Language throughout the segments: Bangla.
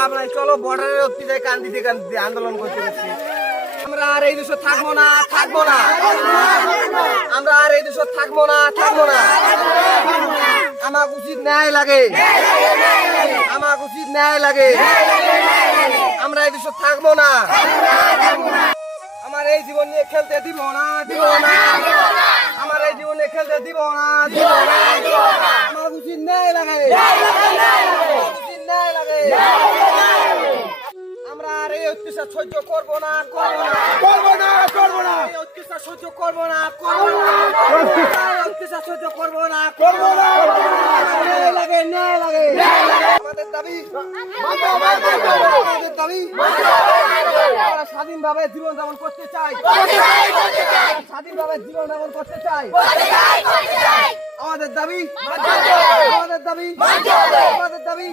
লাভ নাই, চলো বর্ডারের অত্যাচারে কান্দিতে কান্দিতে আন্দোলন করতে হচ্ছে। আমরা আর এই দেশে থাকবো না, থাকবো না। আমরা আর এই দেশে থাকবো না, থাকবো না। আমার উচিত ন্যায় লাগে, আমার উচিত ন্যায় লাগে। আমরা এই দেশে থাকবো না। আমার এই জীবন নিয়ে খেলতে দিব না, দিব না। আমার এই জীবনে খেলতে দিব না, দিব না। আমার উচিত ন্যায় লাগে, উচিত ন্যায় লাগে। আমরা আর এই অত্যাচার সহ্য করবো না, করবো না, করবো না, করবো না। এই অত্যাচার সহ্য করবো না, করবো না। অত্যাচার সহ্য করবো না, করবো না। ন্যায় লাগে, ন্যায় লাগে। আমাদের দাবি, আমাদের দাবি। আমরা স্বাধীনভাবে জীবন যাপন করতে চাই, স্বাধীনভাবে জীবন যাপন করতে চাই। আমাদের দাবি, আমাদের দাবি, আমাদের দাবি।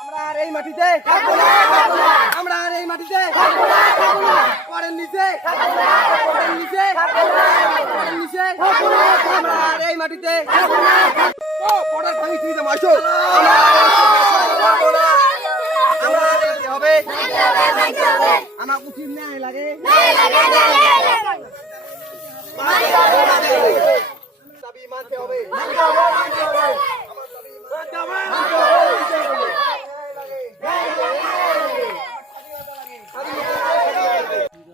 আমরা আর এই মাটিতে, আমরা আর এই মাটিতে পরের নিচে, পরের নিচে, পরের নিচে। আমরা আর এই মাটিতে পরের ভাঙি তুই মাইছো। আমরা হবে, আমার উচিত ন্যায় লাগে। দাবি মানতে হবে,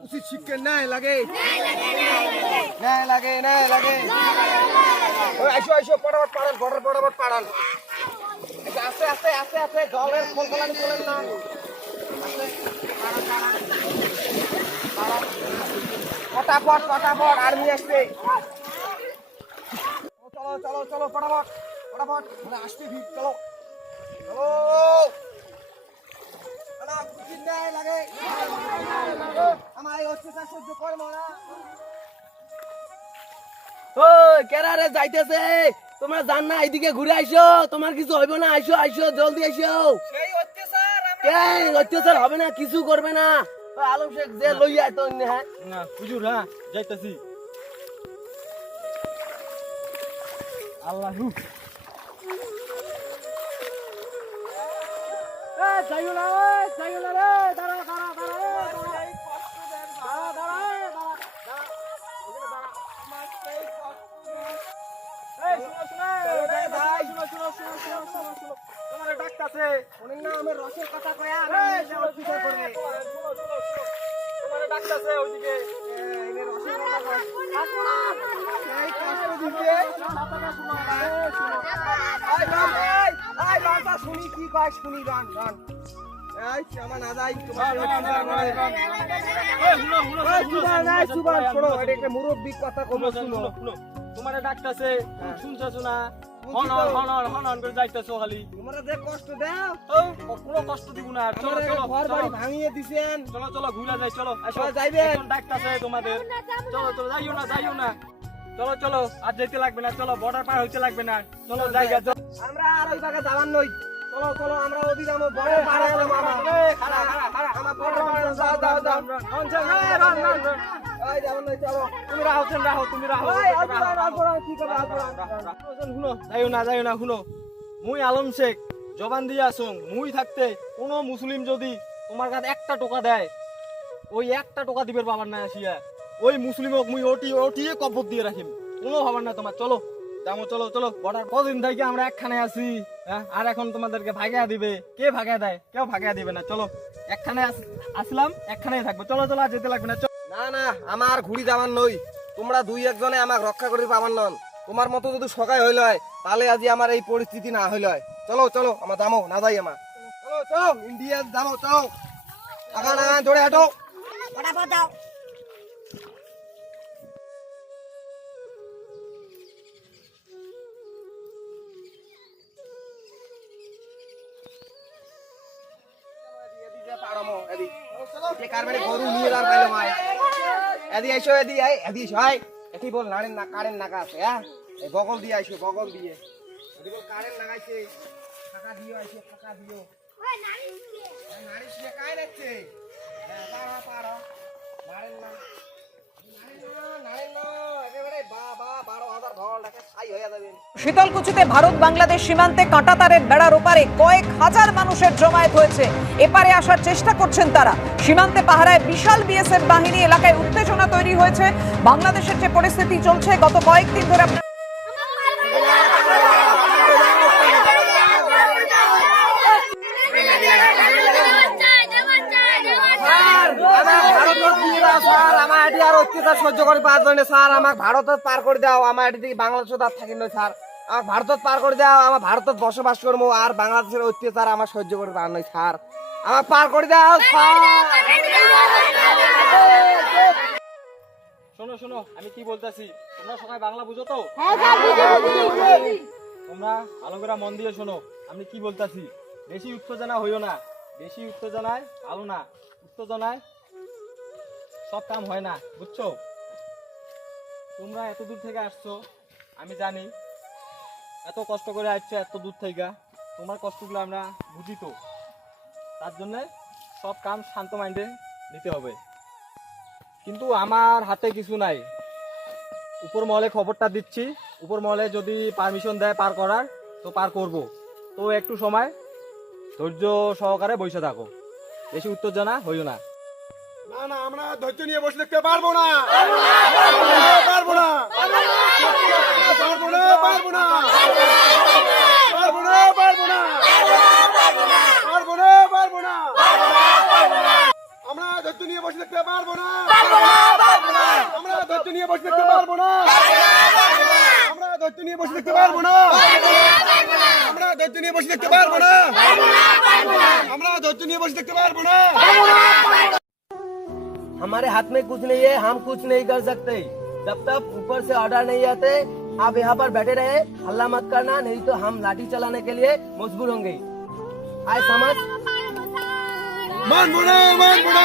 উচিত শিক্ষা ন্যায় লাগে, ন্যায় লাগে, ন্যায় লাগে। আইসো আইসো, পটাপট পাড়ান, পটাপট পাড়ান। আস্তে আস্তে আস্তে আস্তে, জলের কলকলানি চলেন না। ফটাফট ফটাফট, আর্মি আসছে। চলো চলো চলো, ফটাফট ফটাফট, আসতে ভিড়। চলো চলো, উচিত ন্যায় লাগে। আমার এই অত্যাচার সহ্য করবো না। কেরা রে যাইতেছে, তোমরা জান না, এইদিকে ঘুরে আইসো। তোমার কিছু হইব না, আইসো আইসো, জলদি আইসো। অত্যাচার হবে না, কিছু করবে না। আলম শেখ যে লইয়া তো হ্যাঁ না হুজুর, হ্যাঁ যাইতাছি। আল্লাহু যাইও না, যাইও না রে। দাঁড়া দাঁড়া দাঁড়া, দাঁড়া দাঁড়া তোমার ডাক্তারছে, শোনেন না, আমার রসের কথা কয়া তোমার ডাক্তারছে ওইদিকে। শুনি কি কয়, শুনি গান গান। আমার না যাই, মুরব্বী কথা কম শুনো। তোমার ডাক্তারছে, শুনছো না? হনন হনন হনন করে যাইতেছো খালি। তোমরা যে কষ্ট দাও, কোনো কষ্ট দিব না। চলো চলো, ঘর বাড়ি ভাঙিয়ে দিছেন। চলো চলো, ঘুরে যাই। চলো যাইবেন, ডাক্তারছে তোমাদের। চলো চলো, যাইও না, যাইও না। চলো চলো, আর যেতে লাগবে না। চলো, বর্ডার পার হইতে লাগবে না। চলো জায়গা। আমরা আর ওই জায়গা যাবার নই। চলো চলো, আমরা ওদিকে যাবো, বর্ডার পার হয়ে যাবো। আমার বর্ডার পার যাও যাও যাও। এই যাবেন নই, চলো। তুমি রাহো, তুমি রাহো। কি করবে? শুনো, যাইও না, যাইও না। শুনো, মুই আলম শেখ জবান দিয়ে আসুন, মুই থাকতে কোনো মুসলিম যদি তোমার কাছে একটা টোকা দেয়, ওই একটা টোকা দিবের বাবার না আসিয়া ওই মুসলিমক মুই ওটিয়ে কবর দিয়ে রাখিম। কোনো ভাবার না তোমার। চলো যাবো, চলো চলো। বর্ডার কদিন থেকে আমরা একখানে আছি, হ্যাঁ? আর এখন তোমাদেরকে ভাগিয়া দিবে। কে ভাগিয়া দেয়? কেউ ভাগিয়া দিবে না। চলো, একখানে আসলাম, একখানেই থাকবো। চলো চলো, আর যেতে লাগবে না। না না, আমার ঘুরি যাবার নই। তোমরা দুই একজনে আমাকে রক্ষা করি পাবার নন। তোমার মতো যদি সকাই হইল হয়, তাহলে আজি আমার এই পরিস্থিতি না হইল হয়। চলো চলো, আমার দামো না যাই। আমার চলো চলো, ইন্ডিয়া দামো। চলো, আগান আগান, জোরে হাঁটো। ফটাফট দাও। গরু নিয়ে যার পাইলো মায়। এদি আইসো, এদি আই, এদি আইসো। এটি বল নাড়েন না, কারেন্ট নাগা আছে, হ্যাঁ? এই বগল দিয়ে আইসো, বগল দিয়ে। এদি বল কারেন্ট নাগাইছে, ফাঁকা দিও আইসো, ফাঁকা দিও। নাড়িস না, কাই রাখছে? হ্যাঁ, পারো পারো, নাড়েন না, নাড়েন না, নাড়েন না। একেবারে 12,000 ঘর ডাকে ছাই হয়ে হয়ে যাবেন। শীতলকুচিতে ভারত বাংলাদেশ সীমান্তে কাঁটাতারের বেড়ার ওপারে কয়েক হাজার মানুষের জমায়েত হয়েছে। এপারে আসার চেষ্টা করছেন তারা। সীমান্তে পাহারায় বিশাল বিএসএফ বাহিনী। এলাকায় উত্তেজনা তৈরি হয়েছে। বাংলাদেশের যে পরিস্থিতি চলছে গত কয়েকদিন ধরে অত্যাচার সহ্য করে পাঁচ জনে স্যার আমাকে ভারতত পার করে দাও, আমার এটি থেকে বাংলাদেশে আর থাকি নয় স্যার, আমার ভারতত পার করে দাও, আমার ভারতত বসবাস করবো, আর বাংলাদেশের অত্যাচার আমার সহ্য করে পার নয় স্যার, আমার পার করে দাও স্যার। শোনো শোনো, আমি কি বলতেছি, তোমরা সবাই বাংলা বুঝো তো? তোমরা ভালো করে মন দিয়ে শোনো আমি কি বলতেছি। বেশি উত্তেজনা হইও না, বেশি উত্তেজনায় ভালো না, উত্তেজনায় সব কাম হয় না, বুঝছো? তোমরা এত দূর থেকে আসছো, আমি জানি এত কষ্ট করে আসছো এত দূর থেকে, তোমার কষ্টগুলো আমরা বুঝি তো, তার জন্য সব কাম শান্ত মাইন্ডে নিতে হবে। কিন্তু আমার হাতে কিছু নাই, উপর মহলে খবরটা দিচ্ছি, উপর মহলে যদি পারমিশন দেয় পার করার তো পার করব। তো একটু সময় ধৈর্য সহকারে বসে থাকো, বেশি উত্তেজনা হইও না। না না, আমরা ধৈর্য নিয়ে বসে থাকতে পারবো না, পারবো না, পারবো না, পারবো না, পারবো না, পারবো না, পারবো না, পারবো না, আমরা ধৈর্য নিয়ে বসে থাকতে পারবো না, আমরা ধৈর্য নিয়ে বসে থাকতে পারবো না, আমরা ধৈর্য নিয়ে বসে থাকতে পারবো না, আমরা ধৈর্য নিয়ে বসে থাকতে পারবো না, আমরা ধৈর্য নিয়ে বসে থাকতে পারবো না। हमारे हाथ में कुछ नहीं है, हम कुछ नहीं कर सकते, जब तक ऊपर से ऑर्डर नहीं आते आप यहाँ पर बैठे रहे, हल्ला मत करना, नहीं तो हम लाठी चलाने के लिए मजबूर होंगे। आए समझ? मान बुना, मान बुना।